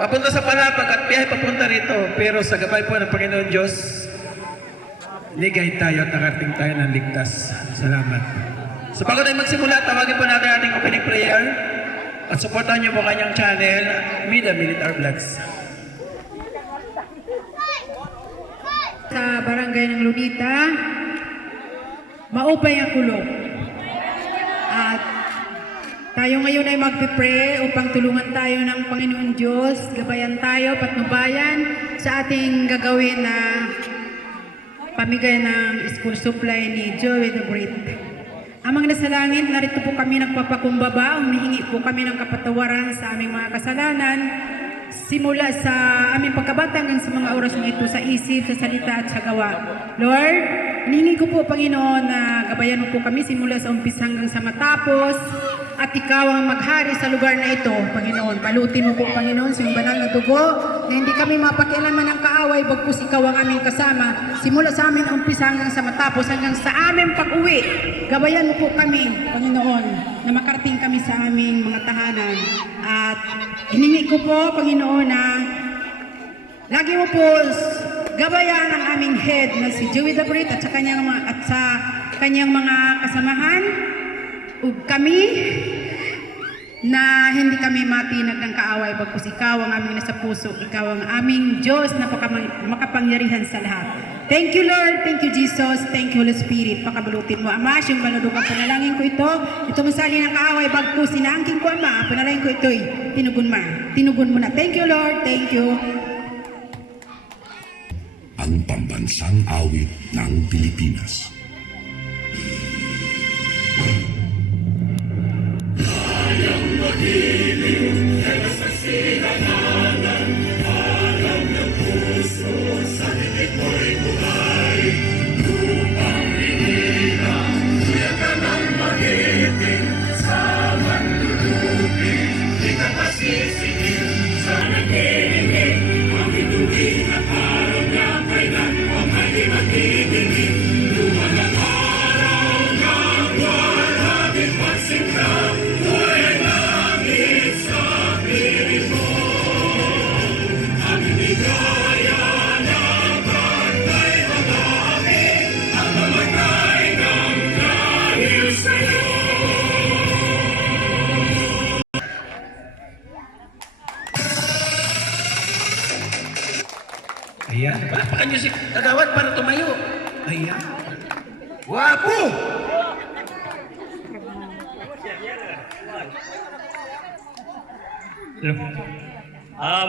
papunta sa Palapag at biyahe papunta rito. Pero sa gabay po ng Panginoon Diyos, ligay tayo at nakarating tayo ng ligtas. Salamat. So bago tayo magsimula, tawagin po natin ating opening prayer at supportan niyo po kanyang channel, Mida Militar Vlogs. Sa barangay ng Lunita, maupay ang kulog. At tayo ngayon ay magpipray upang tulungan tayo ng Panginoon Diyos, gabayan tayo, patnubayan sa ating gagawin na pamigay ng school supply ni Joey the Great. Amang nasa langit, narito po kami nagpapakumbaba, humihingi po kami ng kapatawaran sa aming mga kasalanan, simula sa aming pagkabata hanggang sa mga oras na ito, sa isip, sa salita at sa gawa. Lord, hinihingi ko po, Panginoon, na gabayan mo po kami simula sa umpisa hanggang sa matapos, at ikaw ang maghari sa lugar na ito, Panginoon. Palutin mo po, Panginoon, sa iyong banal na dugo, na hindi kami mapakialaman ng kaaway, bagkus ikaw ang aming kasama, simula sa amin umpisa hanggang sa matapos, hanggang sa aming pag-uwi. Gabayan mo po kami, Panginoon, na makarating kami sa aming mga tahanan. At hiningi ko po, Panginoon, na lagi mo po gabayan ang aming head na si Joey the Great at sa kanyang mga kasamahan, ug kami na hindi kami matinag ng kaaway, bagkus ikaw ang aming nasa puso, ikaw ang aming Diyos na makapangyarihan sa lahat. Thank you, Lord. Thank you, Jesus. Thank you, Holy Spirit. Pakabalutin mo, Ama, siyang maludugang panalangin ko ito masali ng kaaway, bagkus sinaangkin ko, Ama, panalangin ko ito'y tinugon mo na. Thank you, Lord. Thank you. Ang pambansang awit ng Pilipinas. Kayang magiliw, kaya sa sinananan, alam ng puso, sa titik mo'y buhay. Lupang inilang, kuya ka ng magiting, sa manlulupin, di ka pasisikin, sa nagiling, ang ituwing at araw na kailan mo ay magiging. Luman ang araw ng walang pagsinta, buhay langit sa piling mo. Ang inigaya na bantay lalaki, ang mamatay ng dahil sa'yo. Ayan. Papakan niyo si Kagawad para tumayo. Ayan. Wapo!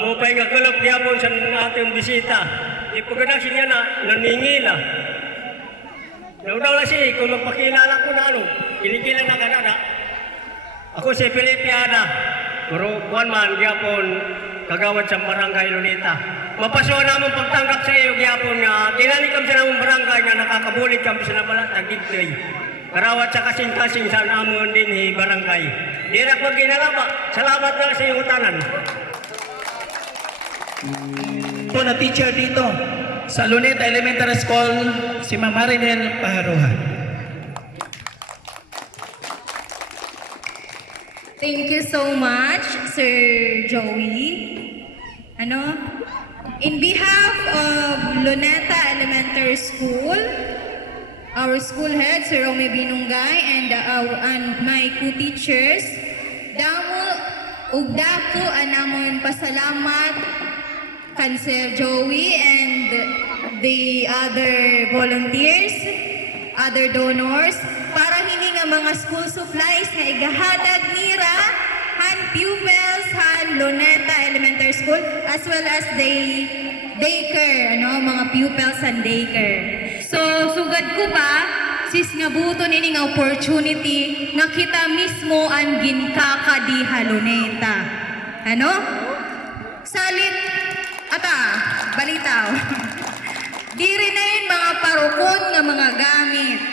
Mupay nga kulap gyapon sa ating bisita. Ipagkadasin niya na naningila. Naudaw na siya kung magpakilala ko na ano. Kinikila na kanada. Ako si Filipiana. Pero buwan man gyapon kagawad sa barangay Lunita. Mapasyon namon pagtanggap sa iyo gyapon nga tinalikam sa namong barangay nga nakakabulit kami sa nabala tagigtay. Karawat sa kasing-kasing sa namon din barangay. Dirak magginalaba. Salamat na sa iyong utanan. Po na teacher dito sa Luneta Elementary School, si Ma'am Marinel Paharuhan. Thank you so much, Sir Joey. In behalf of Luneta Elementary School, our school head, Sir Romy Binungay, and my co-teachers, damo ug dako anamon pasalamat kan Sir Joey and the other volunteers, other donors, para hini nga mga school supplies nga igahatag nira han pupils han Luneta Elementary School as well as the daycare, mga pupils han daycare. So sugad ko ba sis nga buton ini nga opportunity nga kita mismo ang ginkakadiha Luneta. Salit balitaw. Diri na yun mga parukon nga mga gamit.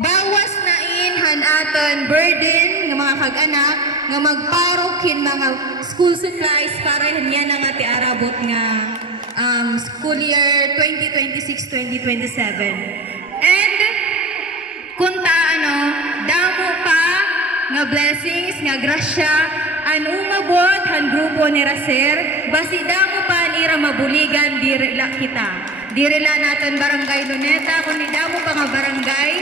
Bawas na han aton burden nga mga kag-anak nga magparokin mga school supplies para niya na nga tiarabot nga school year 2026-2027. And kunta damo pa nga blessings nga grasya An umabot han grupo ni Raser, basi damo pa ira mabuligan direla kita. Direla natin barangay Luneta, kundi damo pa nga barangay,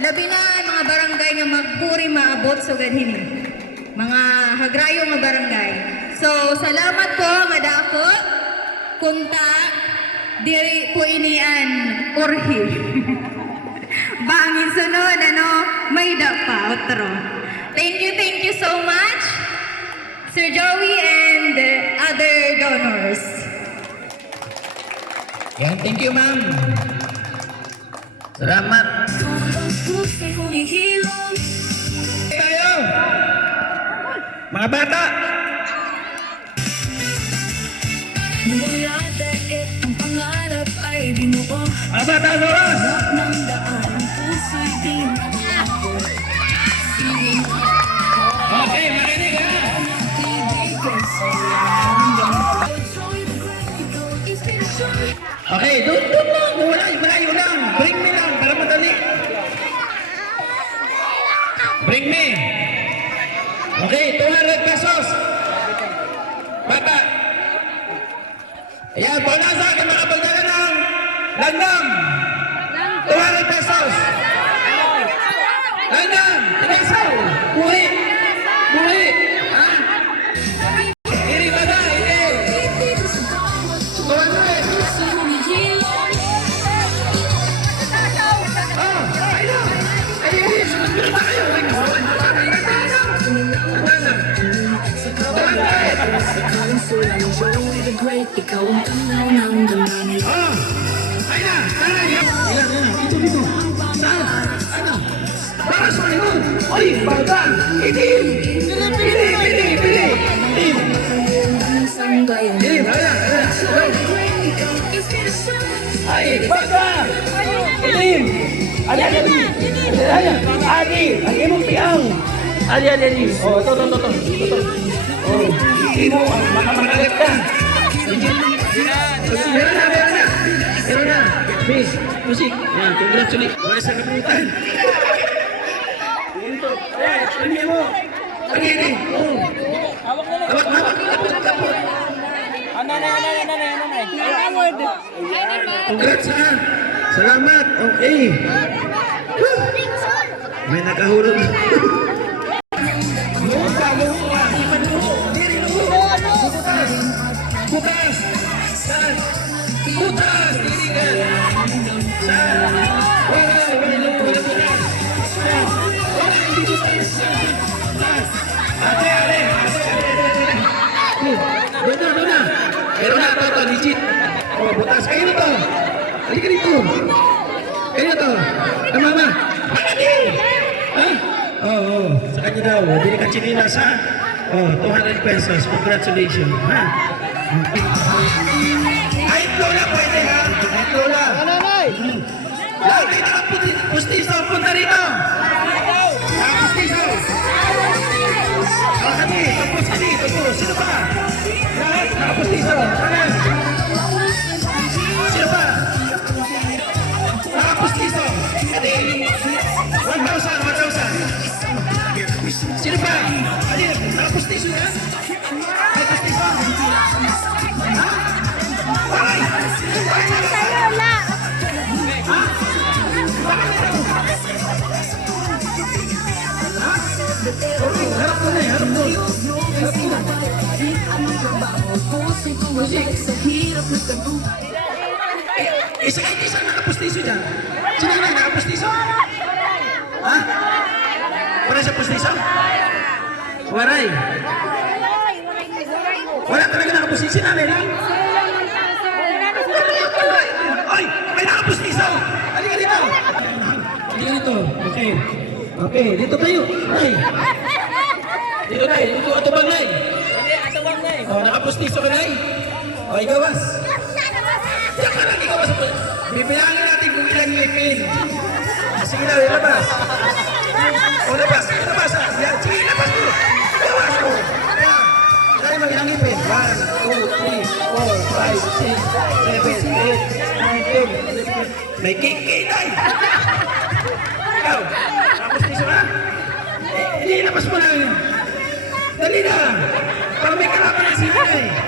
labi na mga barangay nga magpuri maabot so ganhini. Mga hagrayo nga barangay. So salamat po nga dako kunta diri po inian orhi. Bangin sunod may pa otro. Thank you so much, Sir Joey and other donors. Yan, thank you, ma'am. Salamat. Tayo! Mga bata! Mula daig ang pangarap ay binuo. Mga bata, oras! Ng daan ang puso'y di magbago. Okay, makinig ha! Ibigay sa'yo hanggang joy the great inspiration. Okay, doon lang. Malayo lang. Bring me lang, para madali. Bring me. Okay, 200 pesos. Bata. Ayan, bonasa ka makapagdaga ng langgam. 200 pesos. Langgam. Tinesaw. Buhi. Buhi. Ha? Iri ba na? Iri. 200. Ikaw ang tanaw ng damdamin. Ay na! Ilan? Dito. Saan? Ano? Para sa ito! Ay! Bagal! Itim! Pili! Itim! Itim! Ay! Bagal! Itim! Adi! Ang imong piang! Adi! Oh, ito. Oh, itim mo! Makamagalit ka! Meron na. Miss, musik. Yan, congratulate. Wala sa kaputan. Ito. Ayan, tingin mo. Pagiging. Oo. Hawak. Kapot. Congrats ha. Salamat. Okay. Woo. May nakahulog. Butas! Saan? Butas! Dirigan! Saan? Wala butas! Saan? Hindi butas! Butas! Ate! Doon na! Meron na ito, legit! Oh, butas! Kayo na to! Halika dito! Kayo na to! Mama! Pakati! Ha? Oo. Sa kanya daw. Bili ka chinilas ha? Oh, 200 pesos. Congratulations. Ha? Kahit lola pwede ha? Kahit lola. Nanay! Lagi nakapustiso. Punta rito. Nakapustiso. Kami. Tapos kami. Tapos. Sino pa? Lahat. Nakapustiso. Sino pa? Nakapustiso. Kami. 1,000. Sino pa? Kami. Nakapustiso yan? Nakapustiso. Isa nakapustiso dyan. Sino na nakapustiso? Ha? Wala sa pustiso? Waray. Wala talaga nakapustiso. Sinanay lang. Ay! May nakapustiso! Halika dito! Halika dito. Okay, dito tayo. Ay! Dito tayo. Dito atubang na eh. Oh, nakapustiso ka na eh. O, ikawas. Diyan ka lang, ikawas. Bibilangin natin kung ilang ngipin. Sige na, ilabas. O, labas. Yan, sige, labas mo. Ikawas mo. Yan. Tayo mo ilang ngipin. 1, 2, 3, 4, 5, 6, 7, 8, 9, 10. May kikitay. Ikaw, nakapustiso ka? Ilabas mo lang. Dali. Dali na! Para may kalaban ng sila eh.